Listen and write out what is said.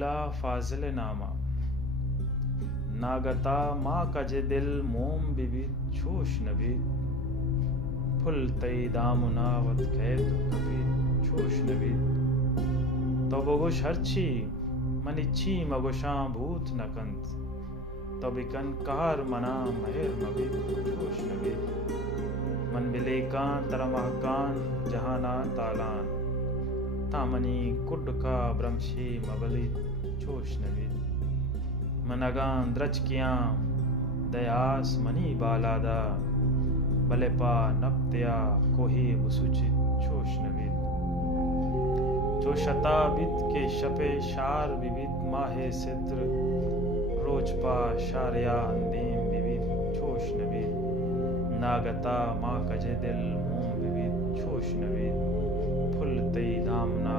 अब्दुल्ला फाजिल नामा नागता माँ कजे दिल मोम बिबित छोश नबीत फुल तई दामुनावत खैत कभी छोश नबीत तो बगुश हरची मनिची मगुशा भूत नकंत तो बिकन कार मना महर मबीत छोश नबीत मन बिलेकान तरमहकान जहाना तालान तामनी कुड्डका ब्रह्मशी मबली छोश नबीत मनगान द्रचकियां दयास मनी बालादा बलेपा नप्त्या कोही बुसुचित छोश नबीत चोशता बित के शपे शार विविध माहे सिद्र रोजपा शारिया अंदीम विविध छोश नबीत नागता माँ कजे दिल मोम विविध छोश नबीत फुल तई दामना